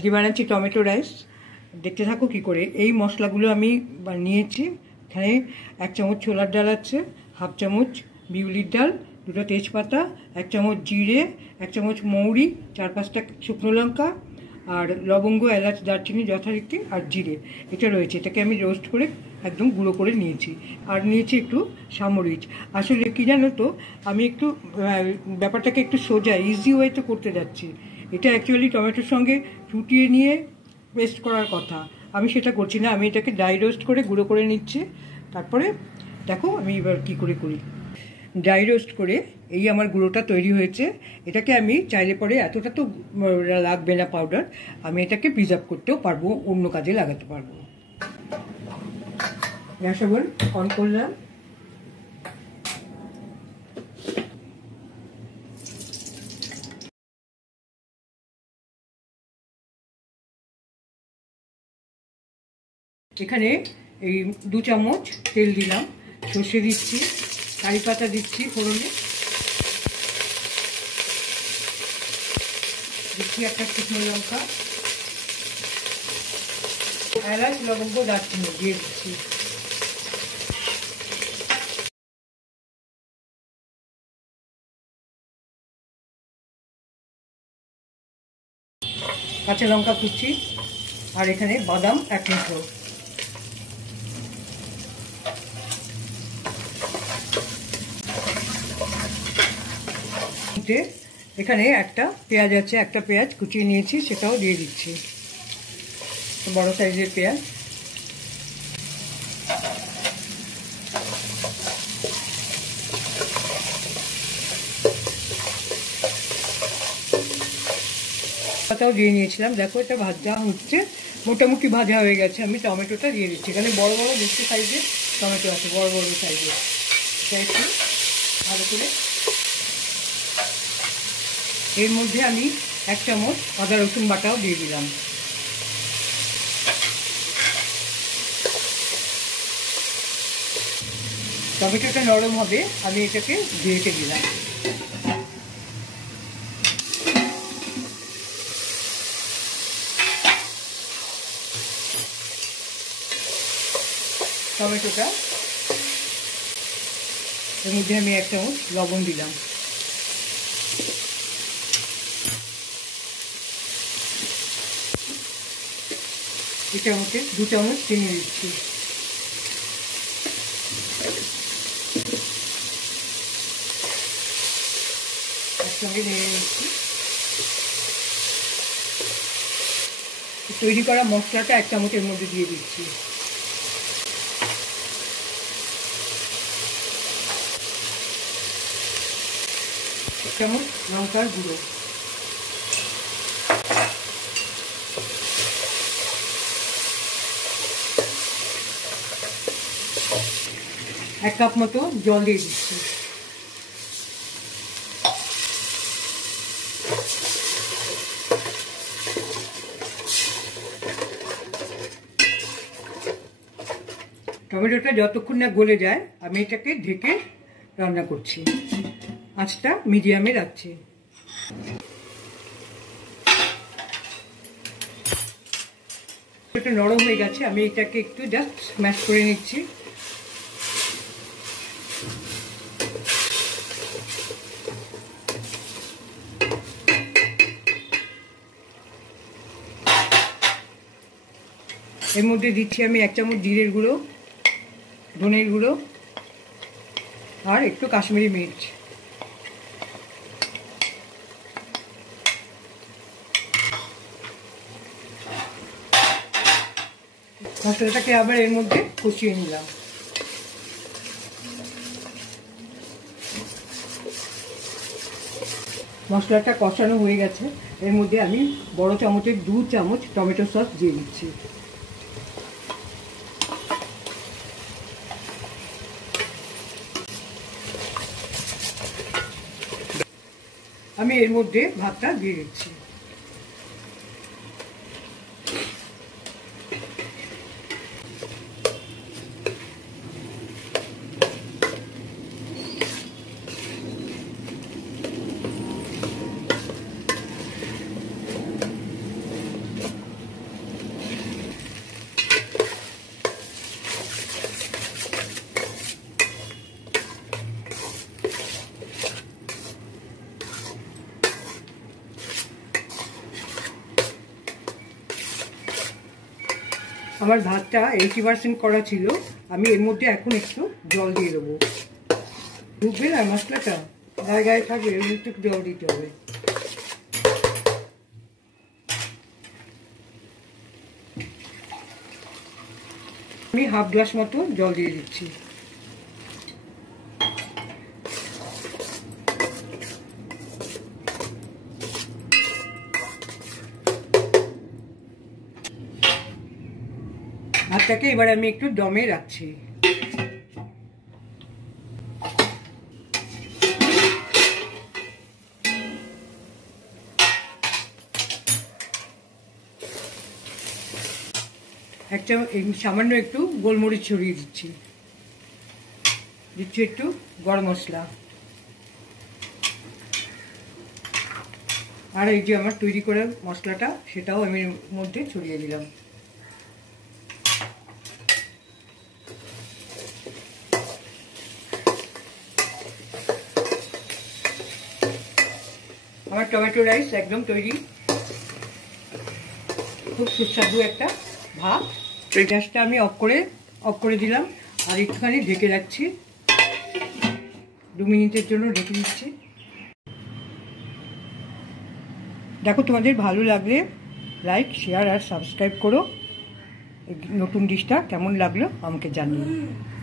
আজকে বানাচ্ছি tomato rice. দেখতে থাকো কী করে। এই মশলাগুলো আমি নিয়েছি। এখানে 1 চামচ ছোলার ডাল আছে, 1/2 চামচ বিউলির ডাল, 2টো তেজপাতা, 1 চামচ জিরে, 1 চামচ মৌরি, 4-5টা শুকনো লঙ্কা, আর লবঙ্গ, এলাচ, দারচিনি যথারীতি, আর জিরে এটা রয়েছে। এটাকে আমি রোস্ট করে একদম গুঁড়ো করে নিয়েছি। আর নিয়েছি একটু সামরিচ। আসলে কি জানো তো, আমি একটু ব্যাপারটাকে একটু সোজা ইজি ওয়েতে করতে যাচ্ছি। এটা অ্যাকচুয়ালি টমেটোর সঙ্গে ফুটিয়ে নিয়ে পেস্ট করার কথা, আমি সেটা করছি না। আমি এটাকে ড্রাই রোস্ট করে গুঁড়ো করে নিচ্ছি। তারপরে দেখো আমি এবার কী করে করি। ড্রাই রোস্ট করে এই আমার গুঁড়োটা তৈরি হয়েছে। এটাকে আমি চাইলে পরে, এতটা তো লাগবে না পাউডার, আমি এটাকে প্রিজার্ভ করতেও পারবো, অন্য কাজে লাগাতে পারবো। গ্যাস ওভেন অন করলাম। এখানে এই 2 চামচ তেল দিলাম, সর্ষে দিচ্ছি, কারি পাতা দিচ্ছি ফোড়নে, দিচ্ছি একটা শুকনো লঙ্কা, এলাচ, লবঙ্গ, দারচিনি দিয়ে দিচ্ছি। কাঁচা লঙ্কা কুচি, আর এখানে বাদাম 1 মুঠো। এখানে একটা পেঁয়াজ আছে, একটা পেঁয়াজ কুচিয়ে নিয়েছি, সেটাও দিয়ে দিচ্ছি, বড় সাইজের পেঁয়াজ। পাতাও দিয়ে নিয়েছিলাম। দেখো এটা ভাজা হচ্ছে, মোটামুটি ভাজা হয়ে গেছে। আমি টমেটোটা দিয়ে দিচ্ছি। এখানে বড় বড় বেশি সাইজের টমেটো আছে, বড় বড় সাইজের। একটু ভালো করে এর মধ্যে আমি 1 চামচ আদা রসুন বাটাও দিয়ে দিলাম। টমেটোটা নরম হবে, আমি এটাকে ঢেকে দিলাম। টমেটোটা এর মধ্যে আমি 1 চামচ লবণ দিলাম। এটার মধ্যে 2 চামচ চিনি দিচ্ছি। একসঙ্গে নিয়ে নিচ্ছি। তৈরি করা মশলাটা 1 চামচের মধ্যে দিয়ে দিচ্ছি। 1 চামচ লঙ্কার গুঁড়ো, 1 কাপ মতো জল দিয়ে দিচ্ছি। টমেটোটা যতক্ষণ না গলে যায়, আমি এটাকে ঢেকে রান্না করছি। আঁচটা মিডিয়ামে রাখছি। এটা নরম হয়ে গেছে, আমি এটাকে একটু জাস্ট স্ম্যাশ করে নিচ্ছি। এর মধ্যে দিচ্ছি আমি 1 চামচ জিরের গুঁড়ো, ধনের গুঁড়ো, আর একটু কাশ্মীরি মির্চ। মশলাটাকে আবার এর মধ্যে কষিয়ে নিলাম। মশলাটা কষানো হয়ে গেছে। এর মধ্যে আমি বড় চামচের 2 চামচ টমেটো সস দিয়ে দিচ্ছি। আমি এর মধ্যে ভাতটা দিয়ে দিচ্ছি। আমার ভাতটা 80% করা ছিল, আমি এর মধ্যে এখন একটু জল দিয়ে দেবো। ঢুকবে না মশলাটা, গায়ে গায়ে থাকবে, এর মধ্যে একটু জল দিতে হবে। আমি হাফ গ্লাস মতো জল দিয়ে দিচ্ছি। ভাতটাকে এবার আমি একটু দমে রাখছি। সামান্য একটু গোলমরিচ ছড়িয়ে দিচ্ছি, একটু গরম মশলা, আর এই যে আমার তৈরি করা মশলাটা সেটাও আমি এর মধ্যে ছড়িয়ে দিলাম। আমার টমেটো রাইস একদম তৈরি, খুব সুস্বাদু একটা ভাত। এই গ্যাসটা আমি অফ করে দিলাম, আর একটুখানি ঢেকে রাখছি, 2 মিনিটের জন্য ঢেকে দিচ্ছি। দেখো, তোমাদের ভালো লাগলে লাইক, শেয়ার আর সাবস্ক্রাইব করো। নতুন ডিশটা কেমন লাগলো আমাকে জানিও।